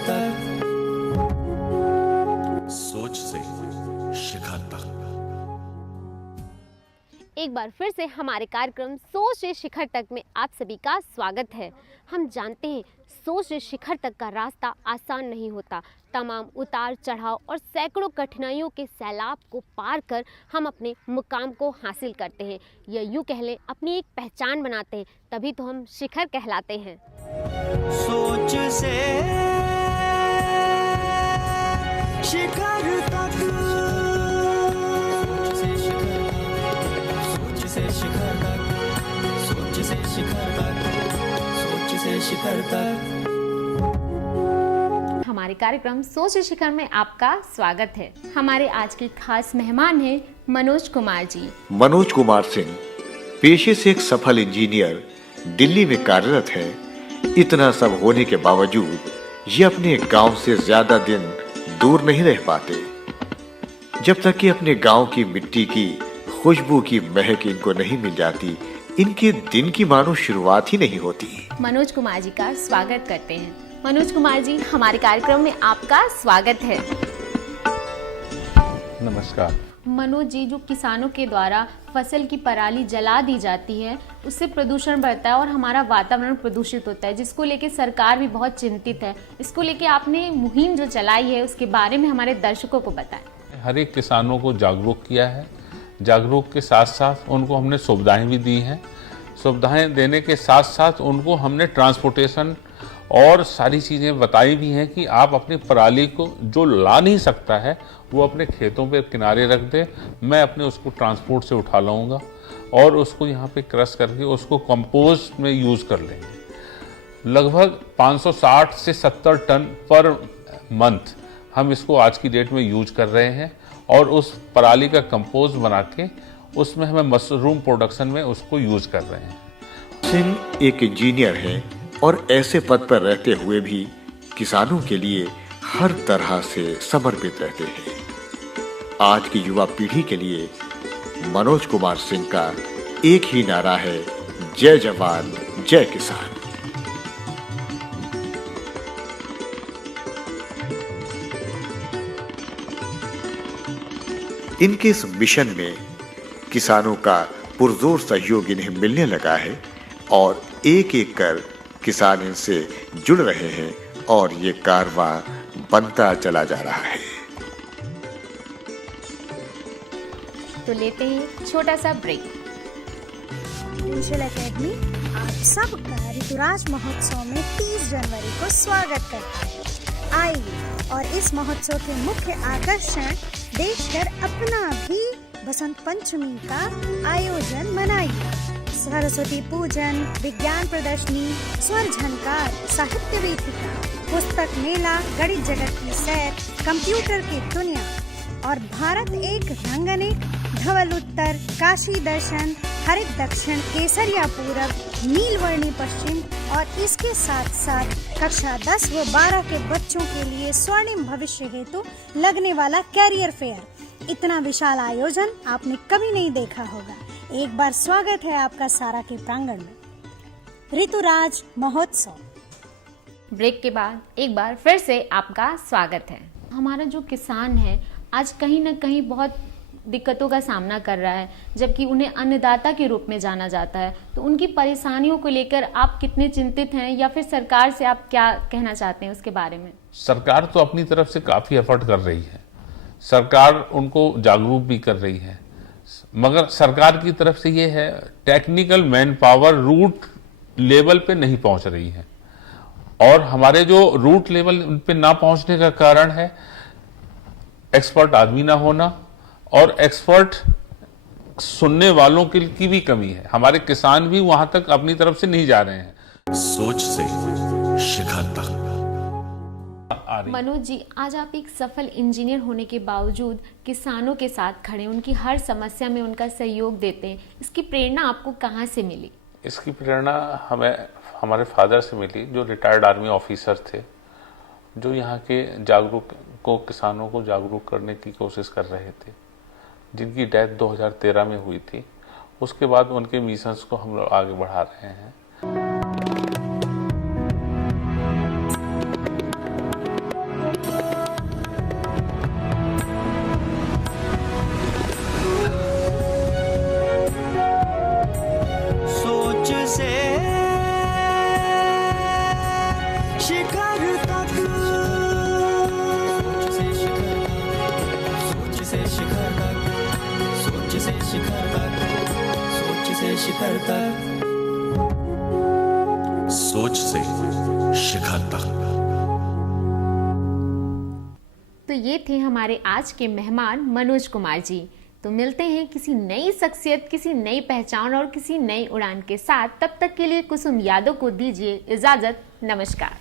तक, सोच से शिखर तक। एक बार फिर से हमारे कार्यक्रम सोच से शिखर तक में आप सभी का स्वागत है। हम जानते हैं सोच से शिखर तक का रास्ता आसान नहीं होता। तमाम उतार चढ़ाव और सैकड़ों कठिनाइयों के सैलाब को पार कर हम अपने मुकाम को हासिल करते हैं, या यूँ कह लें अपनी एक पहचान बनाते हैं, तभी तो हम शिखर कहलाते हैं। सोच से शिखर तक, सोच से शिखर तक, सोच से शिखर तक, सोच से शिखर तक। हमारे कार्यक्रम सोच से शिखर में आपका स्वागत है। हमारे आज के खास मेहमान हैं मनोज कुमार जी। मनोज कुमार सिंह पेशे से एक सफल इंजीनियर, दिल्ली में कार्यरत है। इतना सब होने के बावजूद ये अपने गांव से ज्यादा दिन दूर नहीं रह पाते, जब तक कि अपने गांव की मिट्टी की खुशबू की महक इनको नहीं मिल जाती, इनके दिन की मानो शुरुआत ही नहीं होती। मनोज कुमार जी का स्वागत करते हैं। मनोज कुमार जी, हमारे कार्यक्रम में आपका स्वागत है। नमस्कार। मनोज जी, जो किसानों के द्वारा फसल की पराली जला दी जाती है, उससे प्रदूषण बढ़ता है और हमारा वातावरण प्रदूषित होता है, जिसको लेके सरकार भी बहुत चिंतित है। इसको लेके आपने मुहिम जो चलाई है, उसके बारे में हमारे दर्शकों को बताएं। हर एक किसानों को जागरूक किया है। जागरूक के साथ साथ उनको हमने सुविधाएं भी दी हैं। सुविधाएं देने के साथ साथ उनको हमने ट्रांसपोर्टेशन और सारी चीज़ें बताई भी हैं कि आप अपनी पराली को, जो ला नहीं सकता है वो अपने खेतों पे किनारे रख दे, मैं अपने उसको ट्रांसपोर्ट से उठा लाऊंगा और उसको यहाँ पे क्रश करके उसको कंपोस्ट में यूज़ कर लेंगे। लगभग 560 से 70 टन पर मंथ हम इसको आज की डेट में यूज कर रहे हैं और उस पराली का कंपोस्ट बना के उसमें हमें मशरूम प्रोडक्शन में उसको यूज कर रहे हैं। सिंह एक इंजीनियर हैं और ऐसे पद पर रहते हुए भी किसानों के लिए हर तरह से समर्पित रहते हैं। आज की युवा पीढ़ी के लिए मनोज कुमार सिंह का एक ही नारा है, जय जवान जय किसान। इनके इस मिशन में किसानों का पुरजोर सहयोग इन्हें मिलने लगा है और एक एक कर किसान इनसे जुड़ रहे हैं और ये कारवां बनता चला जा रहा है। तो लेते हैं छोटा सा ब्रेक। डिजिटल एकेडमी आप सबका ऋतुराज महोत्सव में 30 जनवरी को स्वागत करता है। आइए और इस महोत्सव के मुख्य आकर्षण देखकर अपना भी बसंत पंचमी का आयोजन मनाइए। सरस्वती पूजन, विज्ञान प्रदर्शनी, स्वर झनकार, साहित्य वेदिका, पुस्तक मेला, गणित जगत की सैर, कंप्यूटर की दुनिया और भारत एक रंग अनेक, धवल उत्तर, काशी दर्शन, हरित दक्षिण, केसरिया पूरब, नीलवर्णी पश्चिम और इसके साथ साथ कक्षा 10 व 12 के बच्चों के लिए स्वर्णिम भविष्य हेतु लगने वाला कैरियर फेयर। इतना विशाल आयोजन आपने कभी नहीं देखा होगा। एक बार स्वागत है आपका सारा के प्रांगण में। ऋतुराज महोत्सव। ब्रेक के बाद एक बार फिर से आपका स्वागत है। हमारा जो किसान है आज कहीं ना कहीं बहुत दिक्कतों का सामना कर रहा है, जबकि उन्हें अन्नदाता के रूप में जाना जाता है। तो उनकी परेशानियों को लेकर आप कितने चिंतित हैं, या फिर सरकार से आप क्या कहना चाहते हैं उसके बारे में? सरकार तो अपनी तरफ से काफी एफर्ट कर रही है। सरकार उनको जागरूक भी कर रही है, मगर सरकार की तरफ से ये है, technical man power root level पे नहीं पहुंच रही है। और हमारे जो रूट लेवल पे ना पहुंचने का कारण है एक्सपर्ट आदमी ना होना और एक्सपर्ट सुनने वालों की भी कमी है। हमारे किसान भी वहां तक अपनी तरफ से नहीं जा रहे हैं। सोच से शिखर तक। मनोज जी, आज आप एक सफल इंजीनियर होने के बावजूद किसानों के साथ खड़े, उनकी हर समस्या में उनका सहयोग देते हैं। इसकी प्रेरणा आपको कहाँ से मिली? इसकी प्रेरणा हमें हमारे फादर से मिली, जो रिटायर्ड आर्मी ऑफिसर थे, जो यहाँ के किसानों को जागरूक करने की कोशिश कर रहे थे, जिनकी डेथ 2013 में हुई थी। उसके बाद उनके मिशंस को हम लोग आगे बढ़ा रहे हैं। से शिखर तक, सोच से शिखर तक, सोच से शिखर तक, सोच से शिखर तक, सोच से शिखर तक। तो ये थे हमारे आज के मेहमान मनोज कुमार जी। तो मिलते हैं किसी नई शख्सियत, किसी नई पहचान और किसी नई उड़ान के साथ। तब तक के लिए कुसुम यादव को दीजिए इजाजत। नमस्कार।